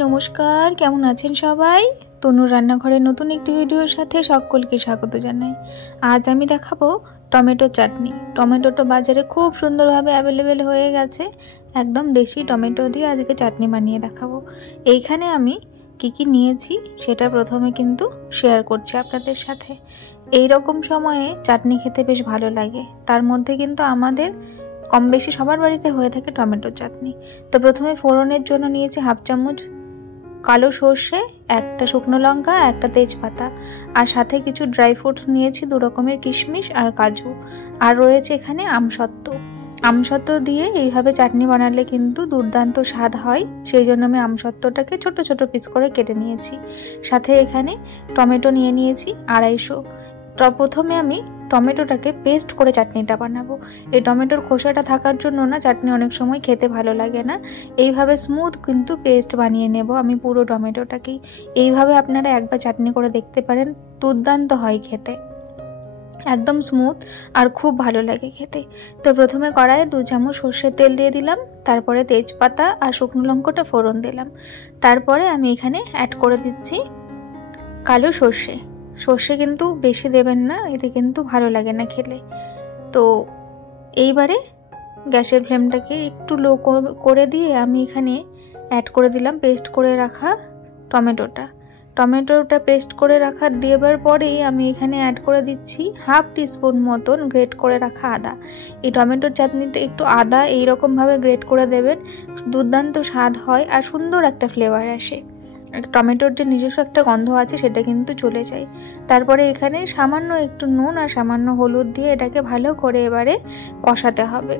নমস্কার, কেমন আছেন সবাই? তনুর রান্নাঘরের নতুন একটি ভিডিওর সাথে সকলকে স্বাগত জানাই। আজ আমি দেখাবো টমেটো চাটনি। টমেটোটা বাজারে খুব সুন্দরভাবে অ্যাভেলেবেল হয়ে গেছে। একদম দেশি টমেটো দিয়ে আজকে চাটনি বানিয়ে দেখাবো। এইখানে আমি কি নিয়েছি সেটা প্রথমে কিন্তু শেয়ার করছি আপনাদের সাথে। এই রকম সময়ে চাটনি খেতে বেশ ভালো লাগে। তার মধ্যে কিন্তু আমাদের কম বেশি সবার বাড়িতে হয়ে থাকে টমেটো চাটনি। তো প্রথমে ফোড়নের জন্য নিয়েছি হাফ চামচ কালো সর্ষে, একটা শুকনো লঙ্কা, একটা তেজপাতা, আর সাথে কিছু ড্রাই ফ্রুটস নিয়েছি, 2 রকমের কিশমিশ আর কাজু, আর রয়েছে এখানে আমসত্ত্ব দিয়ে এইভাবে চাটনি বানালে কিন্তু দুর্দান্ত স্বাদ হয়। সেই জন্য আমি আমসত্ত্বটাকে ছোট ছোট পিস করে কেটে নিয়েছি। সাথে এখানে টমেটো নিয়ে নিয়েছি 250। প্রথমে আমি টমেটোটাকে পেস্ট করে চাটনিটা বানাবো। এই টমেটোর খোসাটা থাকার জন্য না চাটনি অনেক সময় খেতে ভালো লাগে না। এইভাবে স্মুথ কিন্তু পেস্ট বানিয়ে নেব আমি পুরো টমেটোটাকেই। এইভাবে আপনারা একবার চাটনি করে দেখতে পারেন, দুর্দান্ত হয় খেতে, একদম স্মুথ আর খুব ভালো লাগে খেতে। তো প্রথমে কড়াইয়ে 2 চামচ সর্ষের তেল দিয়ে দিলাম, তারপরে তেজপাতা আর শুকনো লঙ্কাটা ফোড়ন দিলাম। তারপরে আমি এখানে অ্যাড করে দিচ্ছি কালো সর্ষে কিন্তু বেশি দেবেন না, এতে কিন্তু ভালো লাগে না খেলে। তো এইবারে গ্যাসের ফ্লেমটাকে একটু লো করে দিয়ে আমি এখানে অ্যাড করে দিলাম পেস্ট করে রাখা টমেটোটা পেস্ট করে রাখা দেওয়ার পরেই আমি এখানে অ্যাড করে দিচ্ছি হাফ টিস্পুন মতন গ্রেট করে রাখা আদা। এই টমেটোর চাটনিটা একটু আদা এইরকমভাবে গ্রেট করে দেবেন, দুর্দান্ত স্বাদ হয় আর সুন্দর একটা ফ্লেভার আসে। টমেটোর যে নিজস্ব একটা গন্ধ আছে সেটা কিন্তু চলে যায়। তারপরে এখানে সামান্য একটু নুন আর সামান্য হলুদ দিয়ে এটাকে ভালো করে এবারে কষাতে হবে।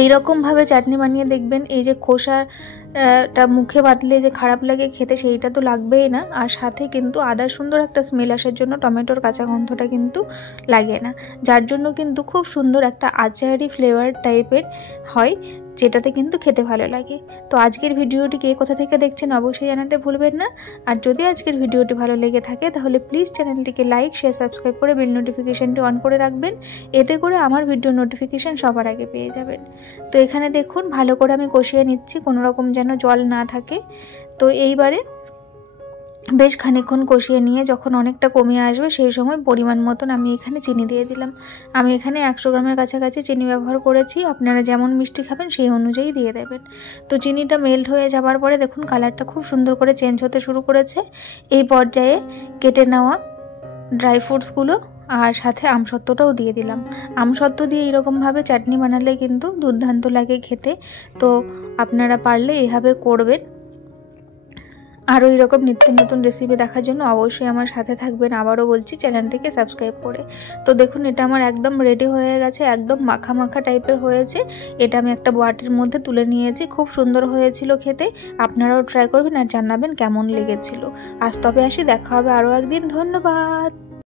এইরকমভাবে চাটনি বানিয়ে দেখবেন এই যে খোসাটা মুখে বাঁধলে যে খারাপ লাগে খেতে, সেইটা তো লাগবেই না। আর সাথে কিন্তু আদার সুন্দর একটা স্মেল আসার জন্য টমেটোর কাঁচা গন্ধটা কিন্তু লাগে না, যার জন্য কিন্তু খুব সুন্দর একটা আচারি ফ্লেভার টাইপের হয়, যেটাতে কিন্তু খেতে ভালো লাগে। তো আজকের ভিডিওটি কে কোথা থেকে দেখছেন অবশ্যই জানাতে ভুলবেন না। আর যদি আজকের ভিডিওটি ভালো লেগে থাকে তাহলে প্লিজ চ্যানেলটিকে লাইক, শেয়ার, সাবস্ক্রাইব করে বেল নোটিফিকেশনটি অন করে রাখবেন। এতে করে আমার ভিডিও নোটিফিকেশন সবার আগে পেয়ে যাবেন। তো এখানে দেখুন ভালো করে আমি কষিয়ে নিচ্ছি, কোনো রকম যেন জল না থাকে। তো এইবারে বেশ খানিকক্ষণ কষিয়ে নিয়ে যখন অনেকটা কমে আসবে সেই সময় পরিমাণ মতন আমি এখানে চিনি দিয়ে দিলাম। আমি এখানে 100 গ্রামের কাছাকাছি চিনি ব্যবহার করেছি, আপনারা যেমন মিষ্টি খাবেন সেই অনুযায়ী দিয়ে দেবেন। তো চিনিটা মেল্ট হয়ে যাবার পরে দেখুন কালারটা খুব সুন্দর করে চেঞ্জ হতে শুরু করেছে। এই পর্যায়ে কেটে নেওয়া ড্রাই ফ্রুটসগুলো আর সাথে আমসত্ত্বটাও দিয়ে দিলাম। আমসত্ত্ব দিয়ে এরকমভাবে চাটনি বানালে কিন্তু দুর্দান্ত লাগে খেতে। তো আপনারা পারলে এইভাবে করবেন। আরও এরকম নিত্য নতুন রেসিপি দেখার জন্য অবশ্যই আমার সাথে থাকবেন। আবারও বলছি চ্যানেলটিকে সাবস্ক্রাইব করে। তো দেখুন এটা আমার একদম রেডি হয়ে গেছে, একদম মাখা মাখা টাইপের হয়েছে। এটা আমি একটা বাটির মধ্যে তুলে নিয়েছি, খুব সুন্দর হয়েছিল খেতে। আপনারাও ট্রাই করবেন আর জানাবেন কেমন লেগেছিল। আজ তবে আসি, দেখা হবে আরও একদিন। ধন্যবাদ।